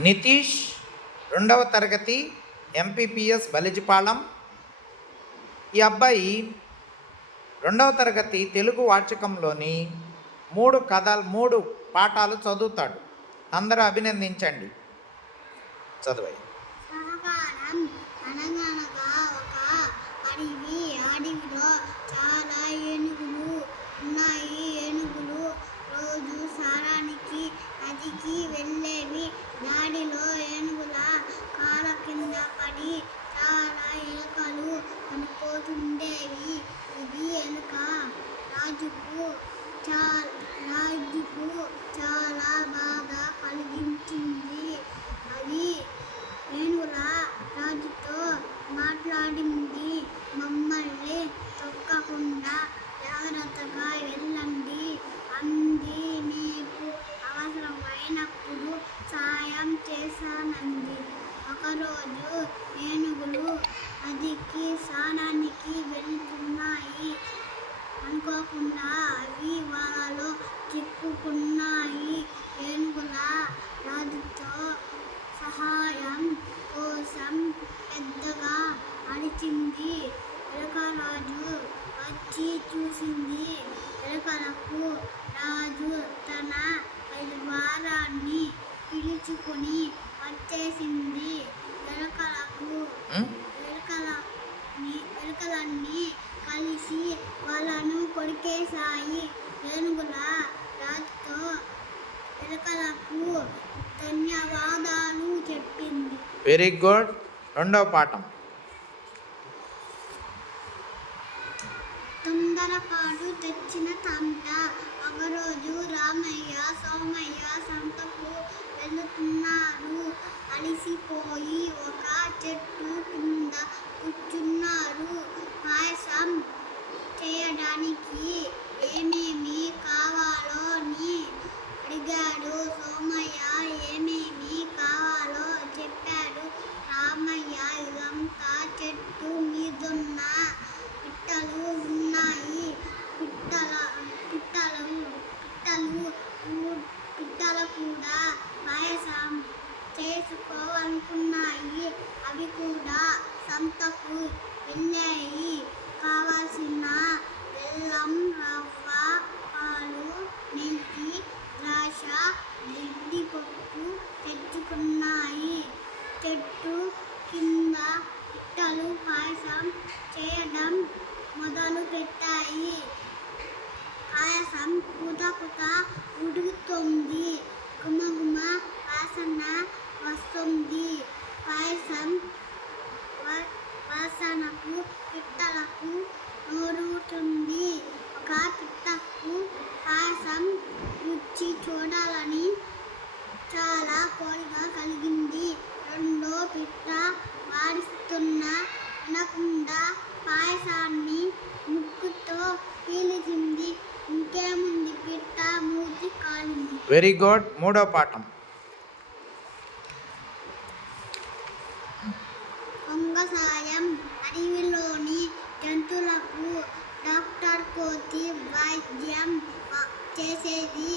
నితీష్ 2వ తరగతి ఎంపీపీఎస్ బలిజిపాళెం. ఈ అబ్బాయి 2వ తరగతి తెలుగు వాచకంలోని 3 పాఠాలు చదువుతాడు. అందరూ అభినందించండి. చదువు. సహకారం. అనగనగా ఒక అడవి. అడవిలో చాలా ఏనుగులు ఉన్నాయి. ఏనుగులు రోజు స్నానానికి నదికి వెళ్ళేవి. దారిలో ఏనుగుల కాళ్ళ కింద పడి చాలా ఎలుకలు చనిపోతుండేవి. ఇది ఎలుక రాజుకు చాలా బాధ కలిగించింది. అది ఏనుగుల రాజుతో మాట్లాడింది. మమ్మల్ని తొక్కకుండా జాగ్రత్తగా వెళ్ళండి అంది. మీకు అవసరమైనప్పుడు సాయం చేశానంది. ఒకరోజు ఏనుగులు నదికి స్నానానికి వెళ్తున్నాయి. అనుకోకుండా అవి వలలో చిక్కుకున్నాయి. ఏనుగుల రాజుతో సహాయం కోసం పెద్దగా అరిచింది. ఎలుకరాజు వచ్చి చూసింది. ఎలుకలకు రాజు తన పరివారాన్ని పిలుచుకుని వచ్చేసింది. ఎలుకలన్నీ కలిసి వాళ్ళను కొరికేశాయి. ఏనుగుల రాజుతో ఎలుకలకు ధన్యవాదాలు చెప్పింది. Very good. 2వ పాఠం. తొందరపాటు తెచ్చిన తంట. ఒకరోజు రామయ్య సోమయ్య సంతకు వెళుతున్నారు. అలసిపోయి ఒక చెట్టు కింద కూర్చున్నారు. పాయసం చేయడానికి ఏమేమి కావాలో అని అడిగాడు. సోమయ్య ఏమేమి కావాలో చెప్పాడు. రామయ్య ఇదంతా చెట్టు మీదున్న పిట్టలు ఉన్నాయి. పిట్టలు కూడా పాయసం చేసుకోవాలనుకున్నాయి. అవి కూడా సంతకు వెళ్ళాయి. కావాల్సిన బెల్లం, రవ్వ, పాలు, నెయ్యి, ద్రాక్ష, జీడిపప్పు తెచ్చుకున్నాయి. చెట్టు కింద పిట్టలు పాయసం చేయడం మొదలు పెట్టాయి. పాయసం కుత ఉడుకుతుంది. గుమగుమ వాసన వస్తుంది. పాయసం వాసనకు పిట్టలకు నోరూరుతుంది. ఒక పిట్టకు పాయసం రుచి చూడాలని చాలా కోరిక కలిగింది. రెండో పిట్ట వాడిస్తున్నా వినకుండా పాయసాన్ని ముక్కుతో పీల్చింది. ఇంకేముంది, పిట్ట మూతి కాలింది. Very good. 3వ పాఠం. కొంగ సాయం. అడవిలోని జంతువులకు డాక్టర్ కోతి వైద్యం చేసేది.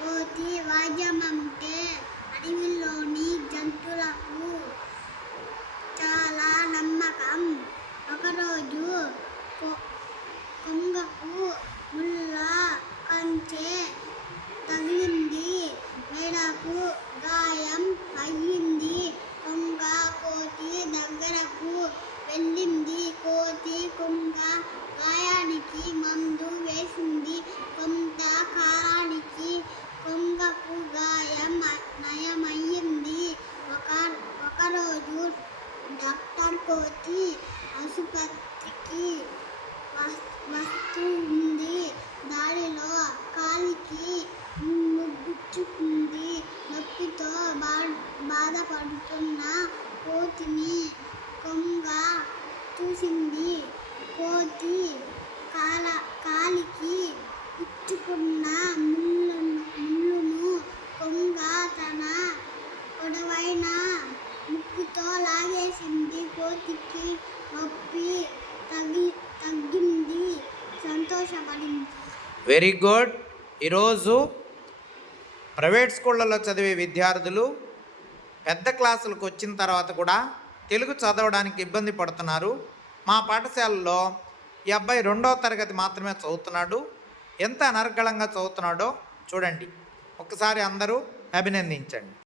కోతి వైద్యం అంటే అడవిలోని జంతువులకు చాలా నమ్మకం. ఒకరోజు కొంగకు ముళ్ళ కంచె తగిలింది. మెడకు గాయం అయ్యింది. కొంగ కోతి దగ్గరకు వెళ్ళింది. కోతి కొంగ గాయానికి మందు వేసింది. కొంత కాలానికి కొంగకు గాయం నయమయ్యింది. ఒకరోజు డాక్టర్ కోతి ఆసుపత్రికి వస్తుంది. దారిలో కాలికి గుచ్చుకుంది. నొప్పితో బాధపడుతున్న కోతిని కొంగ చూసింది. కోతి కాలికి గుచ్చుకున్న ముళ్ళును కొంగ తన పొడవైన ముక్కుతో లాగేసింది. కోతికి నొప్పి తగ్గింది. సంతోషపడింది. Very good. ఈరోజు ప్రైవేట్ స్కూళ్ళలో చదివే విద్యార్థులు పెద్ద క్లాసులకు వచ్చిన తర్వాత కూడా తెలుగు చదవడానికి ఇబ్బంది పడుతున్నారు. మా పాఠశాలలో ఈ అబ్బాయి 2వ తరగతి మాత్రమే చదువుతున్నాడు. ఎంత అనర్గళంగా చదువుతున్నాడో చూడండి. ఒకసారి అందరూ అభినందించండి.